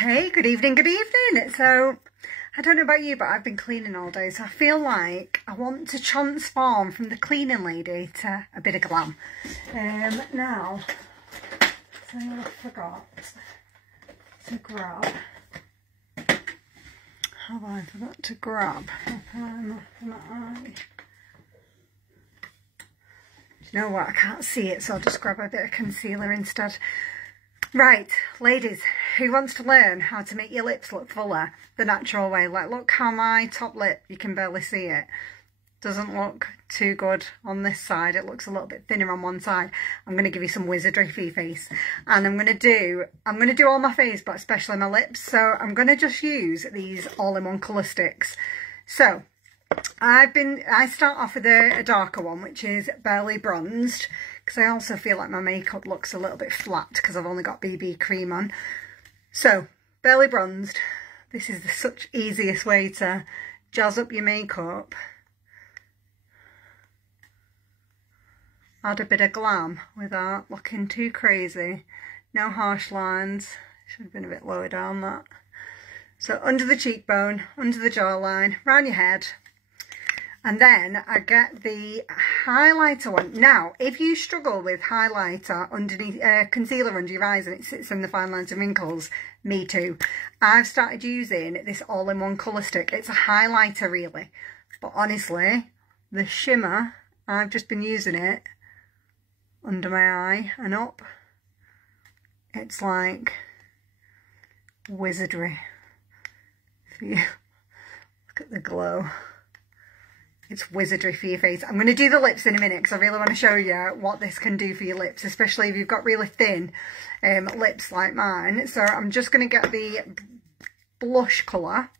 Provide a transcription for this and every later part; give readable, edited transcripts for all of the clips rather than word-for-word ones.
Hey, good evening, good evening. So, I don't know about you, but I've been cleaning all day, so I feel like I want to transform from the cleaning lady to a bit of glam. Now, so I forgot to grab, have I forgot to grab my primer for my eye? Do you know what, I can't see it, so I'll just grab a bit of concealer instead. Right, ladies, who wants to learn how to make your lips look fuller the natural way? Like, look how my top lip, you can barely see it. Doesn't look too good on this side. It looks a little bit thinner on one side. I'm going to give you some wizardry for your face. And I'm going to do all my face, but especially my lips. So I'm going to just use these all-in-one colour sticks. So I start off with a darker one, which is barely bronzed, because I also feel like my makeup looks a little bit flat because I've only got BB cream on. So, barely bronzed. This is the such easiest way to jazz up your makeup. Add a bit of glam without looking too crazy. No harsh lines. Should have been a bit lower down that. So under the cheekbone, under the jawline, round your head. And then I get the highlighter one. Now, if you struggle with highlighter underneath, concealer under your eyes and it sits in the fine lines and wrinkles, me too. I've started using this all-in-one colour stick. It's a highlighter really. But honestly, the shimmer, I've just been using it under my eye and up. It's like wizardry. For you. Look at the glow. It's wizardry for your face. I'm going to do the lips in a minute because I really want to show you what this can do for your lips, especially if you've got really thin lips like mine. So I'm just going to get the blush colour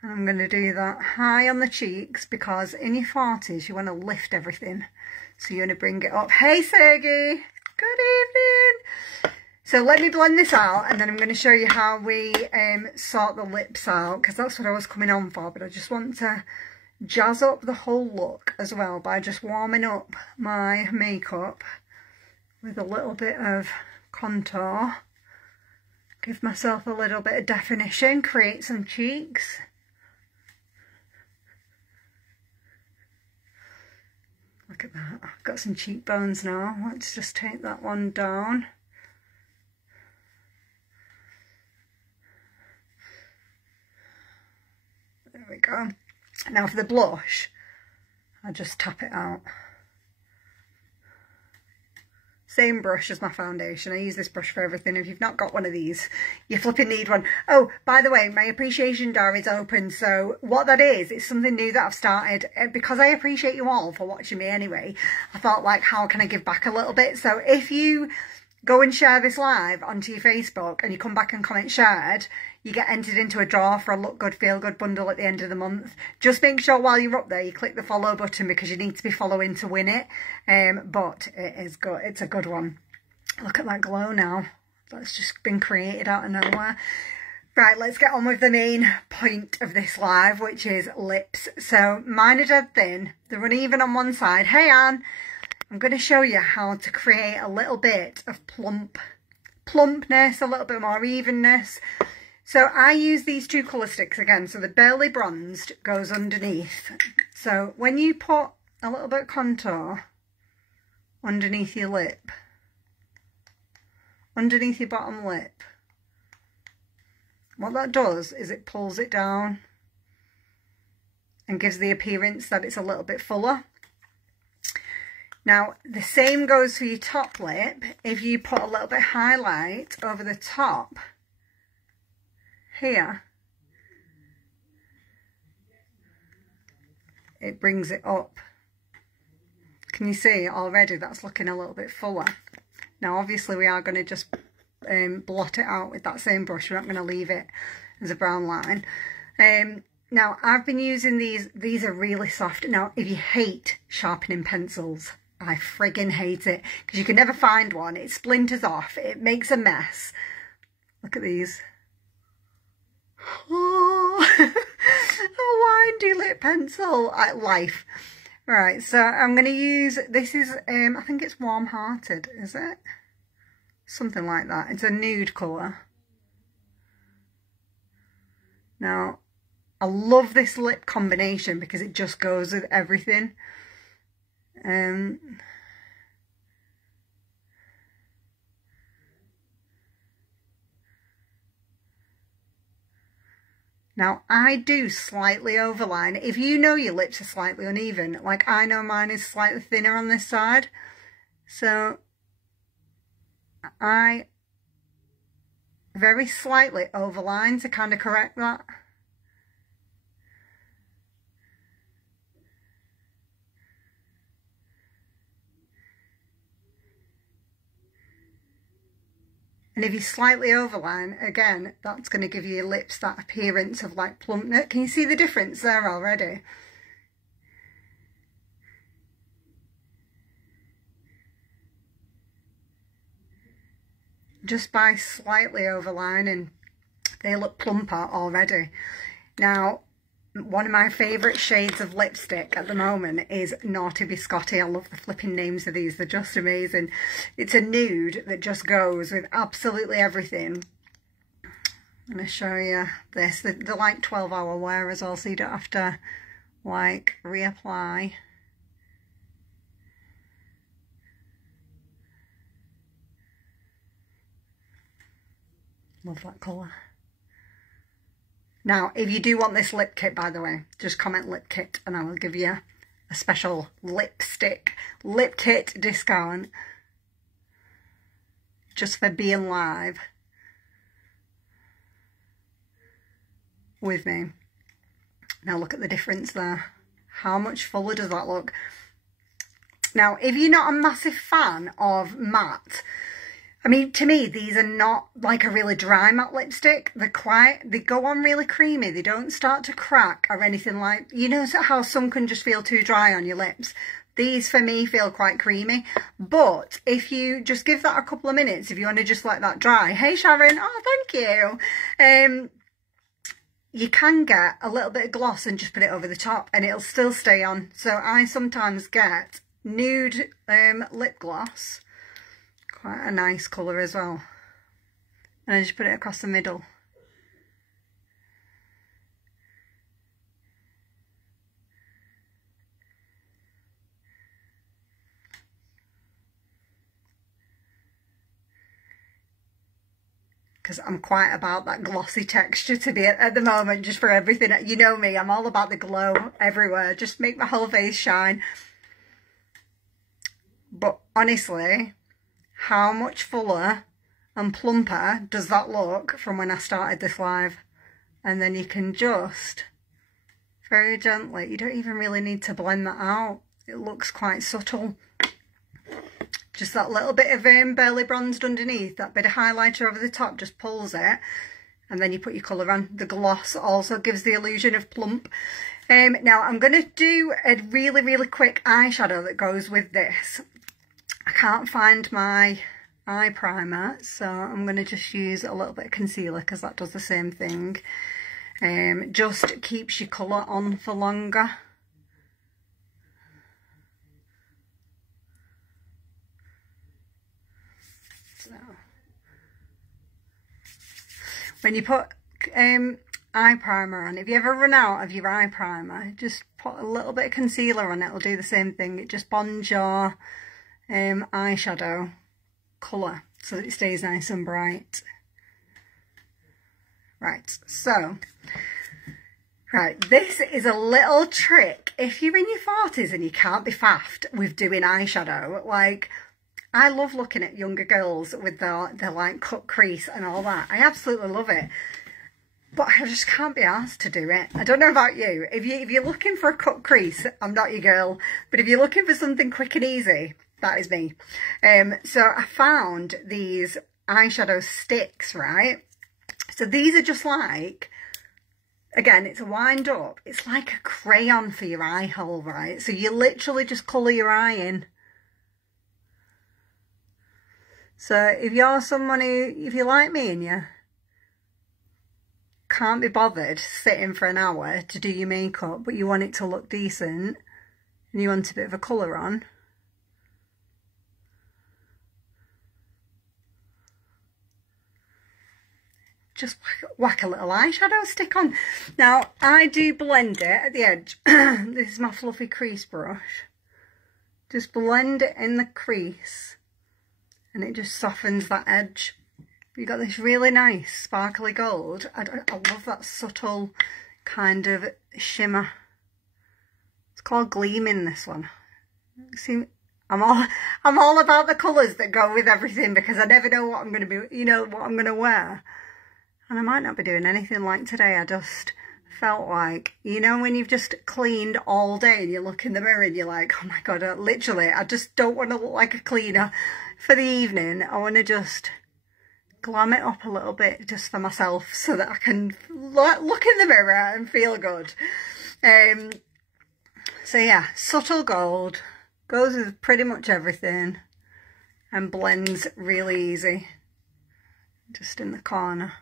and I'm going to do that high on the cheeks because in your 40s you want to lift everything. So you're going to bring it up. Hey Sergey, good evening. So let me blend this out and then I'm going to show you how we sort the lips out because that's what I was coming on for, but I just want to jazz up the whole look as well by just warming up my makeup with a little bit of contour. Give myself a little bit of definition, create some cheeks. Look at that, I've got some cheekbones now. Let's just take that one down. There we go. Now for the blush, I just tap it out. Same brush as my foundation. I use this brush for everything. If you've not got one of these, you flipping need one. Oh, by the way, my appreciation jar is open. So what that is, it's something new that I've started. Because I appreciate you all for watching me anyway, I thought, like, how can I give back a little bit? So if you go and share this live onto your Facebook and you come back and comment shared, you get entered into a draw for a Look Good, Feel Good bundle at the end of the month. Just make sure while you're up there, you click the follow button because you need to be following to win it. But it is good. It's a good one. Look at that glow now. That's just been created out of nowhere. Right, let's get on with the main point of this live, which is lips. So mine are dead thin. They're uneven on one side. Hey, Anne. I'm going to show you how to create a little bit of plumpness, a little bit more evenness. So I use these two colour sticks again. So the barely bronzed goes underneath. So when you put a little bit of contour underneath your lip, underneath your bottom lip, what that does is it pulls it down and gives the appearance that it's a little bit fuller. Now, the same goes for your top lip. If you put a little bit of highlight over the top here, it brings it up. Can you see already that's looking a little bit fuller? Now, obviously, we are going to just blot it out with that same brush. We're not going to leave it as a brown line. Now, I've been using these. These are really soft. Now, if you hate sharpening pencils, I friggin' hate it because you can never find one. It splinters off. It makes a mess. Look at these. Oh, a windy lip pencil at life. Right, so I'm going to use, this is, I think it's Warm Hearted, is it? Something like that. It's a nude colour. Now, I love this lip combination because it just goes with everything. Now, I do slightly overline. If you know your lips are slightly uneven, like I know mine is slightly thinner on this side, so I very slightly overline to kind of correct that. And if you slightly overline, again, that's going to give your lips that appearance of like plumpness. Can you see the difference there already? Just by slightly overlining, they look plumper already. Now, one of my favourite shades of lipstick at the moment is Naughty Biscotti. I love the flipping names of these. They're just amazing. It's a nude that just goes with absolutely everything. I'm going to show you this. They're like 12-hour wear as well, so you don't have to like reapply. Love that colour. Now, if you do want this lip kit, by the way, just comment lip kit and I will give you a special lip kit discount just for being live with me. Now look at the difference there. How much fuller does that look? Now, if you're not a massive fan of matte, I mean, to me, these are not like a really dry matte lipstick. They go on really creamy. They don't start to crack or anything like, you know how some can just feel too dry on your lips. These, for me, feel quite creamy. But if you just give that a couple of minutes, if you want to just let that dry. Hey, Sharon. Oh, thank you. You can get a little bit of gloss and just put it over the top and it'll still stay on. So I sometimes get nude lip gloss. Quite a nice colour as well. And I just put it across the middle. Because I'm quite about that glossy texture to be at the moment, just for everything. You know me, I'm all about the glow everywhere. Just make my whole face shine. But honestly, how much fuller and plumper does that look from when I started this live? And then you can just very gently, you don't even really need to blend that out. It looks quite subtle. Just that little bit of barely bronzed underneath, that bit of highlighter over the top just pulls it. And then you put your colour on. The gloss also gives the illusion of plump. Now I'm going to do a really, really quick eyeshadow that goes with this. I can't find my eye primer, so I'm going to just use a little bit of concealer because that does the same thing. Just keeps your colour on for longer. So, when you put eye primer on, if you ever run out of your eye primer, just put a little bit of concealer on it. It'll do the same thing. It just bonds your eyeshadow colour so that it stays nice and bright. Right, so, this is a little trick. If you're in your 40s and you can't be faffed with doing eyeshadow, like, I love looking at younger girls with their like cut crease and all that. I absolutely love it. But I just can't be asked to do it. I don't know about you. If you're looking for a cut crease, I'm not your girl. But if you're looking for something quick and easy, that is me. So I found these eyeshadow sticks, right? So these are just like, again, it's a wind up. It's like a crayon for your eye hole, right? So you literally just colour your eye in. So if you're someone who, if you're like me and you can't be bothered sitting for an hour to do your makeup, but you want it to look decent and you want a bit of a colour on, just whack a little eyeshadow stick on. Now, I do blend it at the edge. This is my fluffy crease brush. Just blend it in the crease and it just softens that edge. You've got this really nice sparkly gold. I love that subtle kind of shimmer. It's called gleaming, this one. See, I'm all about the colours that go with everything, because I never know what I'm going to be, what I'm going to wear. And I might not be doing anything like today. I just felt like, when you've just cleaned all day and you look in the mirror and you're like, oh my God, I just don't want to look like a cleaner for the evening. I want to just glam it up a little bit just for myself so that I can look in the mirror and feel good. So yeah, subtle gold. Goes with pretty much everything and blends really easy. Just in the corner.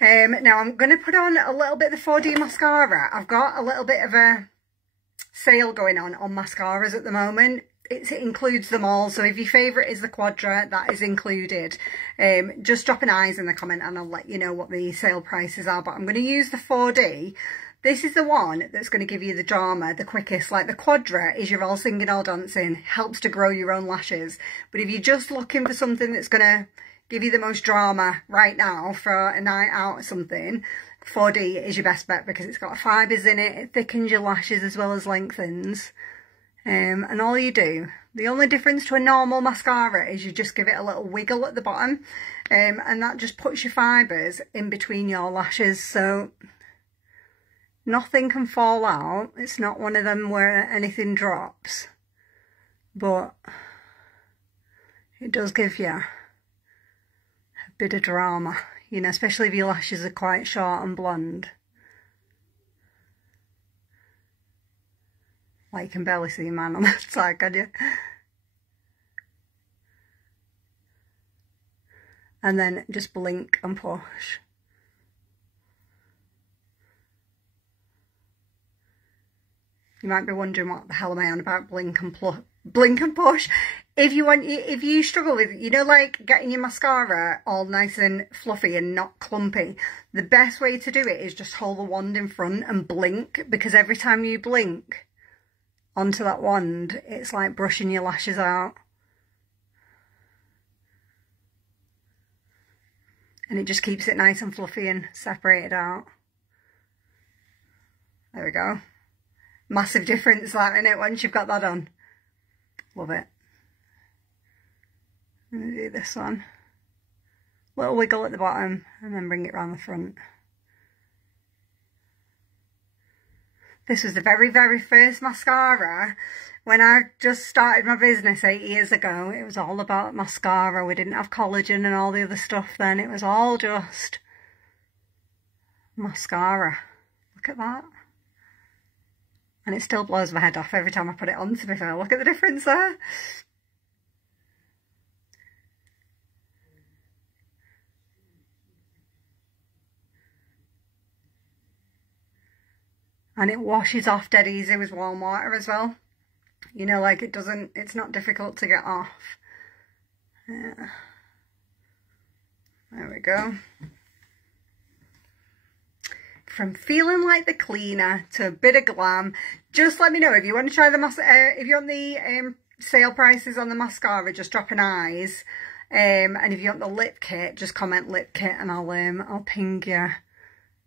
Now I'm going to put on a little bit of the 4D mascara. I've got a little bit of a sale going on mascaras at the moment. It includes them all, so if your favourite is the Quadra, that is included. Just drop an eyes in the comment and I'll let you know what the sale prices are. But I'm going to use the 4D. This is the one that's going to give you the drama the quickest. Like the Quadra is your all singing, all dancing, helps to grow your own lashes. But if you're just looking for something that's going to give you the most drama right now for a night out or something, 4D is your best bet, because it's got fibres in it. It thickens your lashes as well as lengthens. And all you do, the only difference to a normal mascara is you just give it a little wiggle at the bottom, and that just puts your fibres in between your lashes, so nothing can fall out. It's not one of them where anything drops, but it does give you a bit of drama, especially if your lashes are quite short and blonde. Like, you can barely see mine on that side, can you? And then just blink and push. You might be wondering, what the hell am I on about? Blink and push. If you struggle with, like getting your mascara all nice and fluffy and not clumpy, the best way to do it is just hold the wand in front and blink, because every time you blink onto that wand, it's like brushing your lashes out. And it just keeps it nice and fluffy and separated out. There we go. Massive difference, that, innit, once you've got that on. Love it. I'm going to do this one. Little wiggle at the bottom and then bring it around the front. This was the very, very first mascara when I just started my business 8 years ago. It was all about mascara. We didn't have collagen and all the other stuff then. It was all just mascara. Look at that. And it still blows my head off every time I put it on, to be fair. Look at the difference there. And it washes off dead easy with warm water as well. Like it's not difficult to get off. Yeah. There we go. From feeling like the cleaner to a bit of glam, just let me know if you want to try if you want the sale prices on the mascara, just drop an eyes. And if you want the lip kit, just comment lip kit and I'll ping you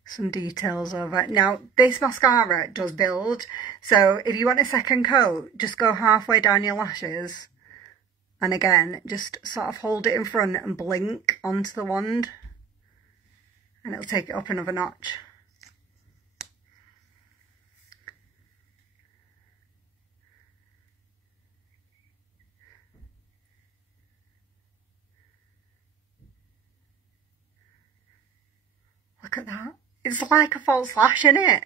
some details over. Now, this mascara does build, so if you want a second coat, just go halfway down your lashes, and again, just sort of hold it in front and blink onto the wand, and it'll take it up another notch. Look at that. It's like a false lash, innit?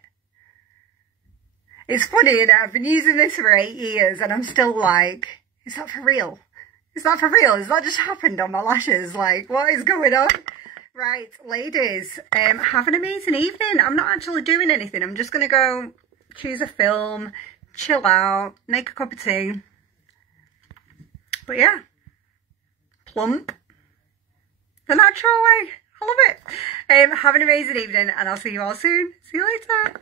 It's funny, I've been using this for 8 years and I'm still like, is that for real? Is that for real? Has that just happened on my lashes? Like, what is going on? Right, ladies, have an amazing evening. I'm not actually doing anything. I'm just going to go choose a film, chill out, make a cup of tea. But yeah, plump. The natural way. I love it. Have an amazing evening and I'll see you all soon. See you later.